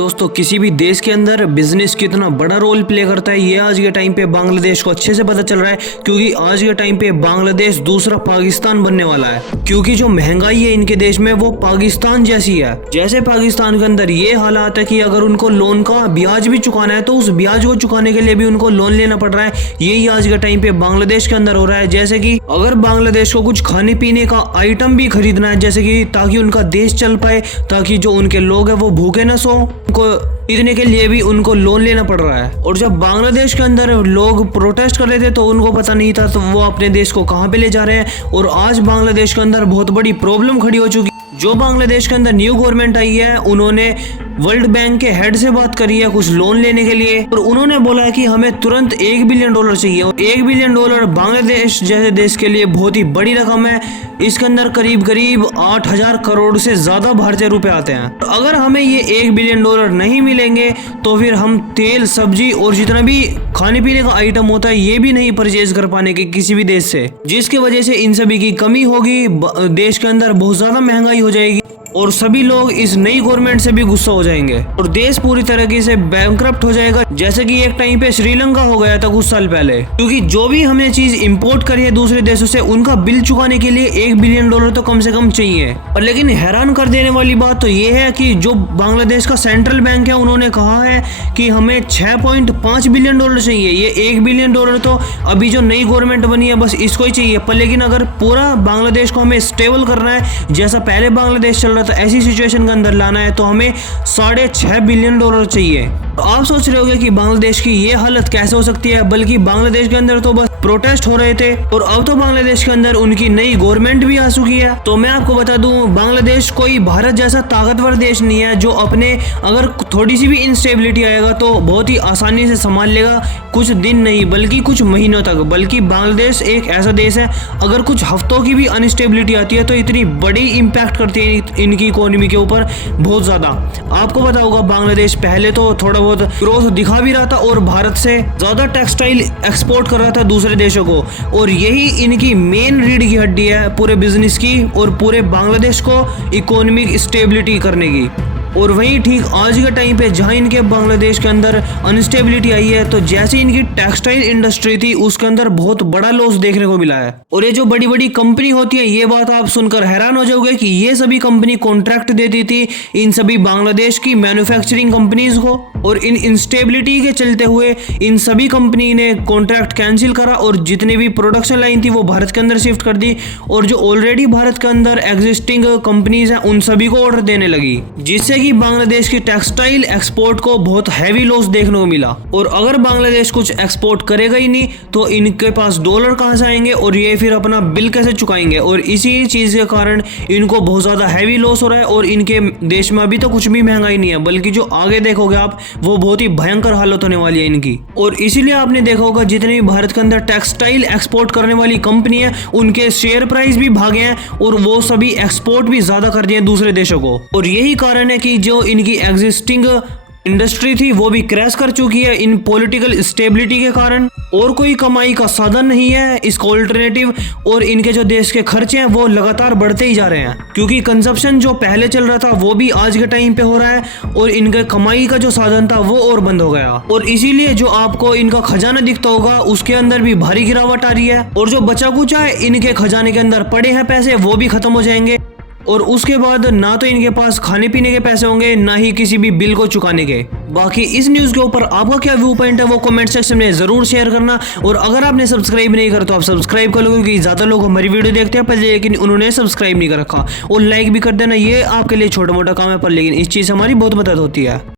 दोस्तों किसी भी देश के अंदर बिजनेस कितना बड़ा रोल प्ले करता है ये आज के टाइम पे बांग्लादेश को अच्छे से पता चल रहा है, क्योंकि आज के टाइम पे बांग्लादेश दूसरा पाकिस्तान बनने वाला है। क्योंकि जो महंगाई है इनके देश में वो पाकिस्तान जैसी है। जैसे पाकिस्तान के अंदर ये हालात है कि अगर उनको लोन का ब्याज भी चुकाना है तो उस ब्याज को चुकाने के लिए भी उनको लोन लेना पड़ रहा है। यही आज के टाइम पे बांग्लादेश के अंदर हो रहा है। जैसे कि अगर बांग्लादेश को कुछ खाने पीने का आइटम भी खरीदना है, जैसे कि ताकि उनका देश चल पाए, ताकि जो उनके लोग हैं वो भूखे न सो, उनको इतने के लिए भी उनको लोन लेना पड़ रहा है। और जब बांग्लादेश के अंदर लोग प्रोटेस्ट कर रहे थे तो उनको पता नहीं था तो वो अपने देश को कहां पे ले जा रहे हैं। और आज बांग्लादेश के अंदर बहुत बड़ी प्रॉब्लम खड़ी हो चुकी। जो बांग्लादेश के अंदर न्यू गवर्नमेंट आई है उन्होंने वर्ल्ड बैंक के हेड से बात करी है कुछ लोन लेने के लिए, और उन्होंने बोला है कि हमें तुरंत $1 बिलियन चाहिए। और $1 बिलियन बांग्लादेश जैसे देश के लिए बहुत ही बड़ी रकम है। इसके अंदर करीब 8,000 करोड़ से ज्यादा भारतीय रुपए आते हैं। तो अगर हमें ये $1 बिलियन नहीं मिलेंगे तो फिर हम तेल, सब्जी और जितना भी खाने पीने का आइटम होता है ये भी नहीं परचेज कर पाने के किसी भी देश से, जिसकी वजह से इन सभी की कमी होगी। देश के अंदर बहुत ज्यादा महंगाई हो जाएगी और सभी लोग इस नई गवर्नमेंट से भी गुस्सा हो जाएंगे और देश पूरी तरीके से बैंकरप्ट हो जाएगा, जैसे कि एक टाइम पे श्रीलंका हो गया था कुछ साल पहले। क्योंकि जो भी हमने चीज इंपोर्ट करी है दूसरे देशों से उनका बिल चुकाने के लिए $1 बिलियन तो कम से कम चाहिए। और लेकिन हैरान कर देने वाली बात तो ये है कि जो बांग्लादेश का सेंट्रल बैंक है उन्होंने कहा है कि हमें $6.5 बिलियन चाहिए। ये $1 बिलियन तो अभी जो नई गवर्नमेंट बनी है बस इसको ही चाहिए। पर लेकिन अगर पूरा बांग्लादेश को हमें स्टेबल करना है जैसा पहले बांग्लादेश चल रहा तो ऐसी सिचुएशन के अंदर लाना है तो हमें $6.5 बिलियन चाहिए। तो आप सोच रहे होंगे कि बांग्लादेश की ये हालत कैसे हो सकती है, बल्कि बांग्लादेश के अंदर तो बस प्रोटेस्ट हो रहे थे और अब तो बांग्लादेश के अंदर उनकी नई गवर्नमेंट भी आ चुकी है। तो मैं आपको बता दूं बांग्लादेश कोई भारत जैसा ताकतवर देश नहीं है जो अपने अगर थोड़ी सी भी इंस्टेबिलिटी आएगा तो बहुत ही आसानी से संभाल लेगा, कुछ दिन नहीं बल्कि कुछ महीनों तक। बल्कि बांग्लादेश एक ऐसा देश है अगर कुछ हफ्तों की भी अनस्टेबिलिटी आती है तो इतनी बड़ी इम्पैक्ट करती है इनकी इकोनॉमी के ऊपर बहुत ज्यादा। आपको पता होगा बांग्लादेश पहले तो थोड़ा बहुत ग्रोथ दिखा भी रहा था और भारत से ज्यादा टेक्सटाइल एक्सपोर्ट कर रहा था दूसरे देशों को, और यही इनकी मेन रीढ़ की हड्डी है पूरे बिजनेस की और पूरे बांग्लादेश को इकोनॉमिक स्टेबिलिटी करने की। और वहीं ठीक आज के टाइम पे जहां इनके बांग्लादेश के अंदर अनस्टेबिलिटी आई है तो जैसे इनकी टेक्सटाइल इंडस्ट्री थी उसके अंदर बहुत बड़ा लॉस देखने को मिला है। और ये जो बड़ी बड़ी कंपनी होती है ये बात आप सुनकर हैरान हो जाओगे कि ये सभी कंपनी कॉन्ट्रैक्ट देती थी इन सभी बांग्लादेश की मैन्युफैक्चरिंग कंपनीज को, और इन इंस्टेबिलिटी के चलते हुए इन सभी कंपनी ने कॉन्ट्रैक्ट कैंसिल करा और जितनी भी प्रोडक्शन लाइन थी वो भारत के अंदर शिफ्ट कर दी, और जो ऑलरेडी भारत के अंदर एग्जिस्टिंग कंपनीज हैं उन सभी को ऑर्डर देने लगी, जिससे कि बांग्लादेश की टेक्सटाइल एक्सपोर्ट को बहुत हैवी लॉस देखने को मिला। और अगर बांग्लादेश कुछ एक्सपोर्ट करेगा ही नहीं तो इनके पास डॉलर कहां से आएंगे और ये फिर अपना बिल कैसे चुकाएंगे, और इसी चीज के कारण इनको बहुत ज्यादा हैवी लॉस हो रहा है। और इनके देश में अभी तो कुछ भी महंगाई नहीं है, बल्कि जो आगे देखोगे आप वो बहुत ही भयंकर हालत होने वाली है इनकी। और इसीलिए आपने देखा होगा जितने भी भारत के अंदर टेक्सटाइल एक्सपोर्ट करने वाली कंपनी है उनके शेयर प्राइस भी भागे हैं और वो सभी एक्सपोर्ट भी ज्यादा कर दिए दूसरे देशों को। और यही कारण है कि जो इनकी एग्जिस्टिंग इंडस्ट्री थी वो भी क्रैश कर चुकी है इन पॉलिटिकल स्टेबिलिटी के कारण, और कोई कमाई का साधन नहीं है इसका ऑल्टरनेटिव। और इनके जो देश के खर्चे हैं वो लगातार बढ़ते ही जा रहे हैं, क्योंकि कंजप्शन जो पहले चल रहा था वो भी आज के टाइम पे हो रहा है और इनके कमाई का जो साधन था वो और बंद हो गया। और इसीलिए जो आपको इनका खजाना दिखता होगा उसके अंदर भी भारी गिरावट आ रही है, और जो बचा कुचा है इनके खजाने के अंदर पड़े हैं पैसे वो भी खत्म हो जाएंगे। और उसके बाद ना तो इनके पास खाने पीने के पैसे होंगे ना ही किसी भी बिल को चुकाने के। बाकी इस न्यूज के ऊपर आपका क्या व्यू पॉइंट है वो कमेंट सेक्शन में जरूर शेयर करना। और अगर आपने सब्सक्राइब नहीं करा तो आप सब्सक्राइब कर लो, क्योंकि ज्यादा लोग हमारी वीडियो देखते हैं पहले लेकिन उन्होंने सब्सक्राइब नहीं कर रखा। और लाइक भी कर देना, ये आपके लिए छोटा मोटा काम है पर लेकिन इस चीज से हमारी बहुत मदद होती है।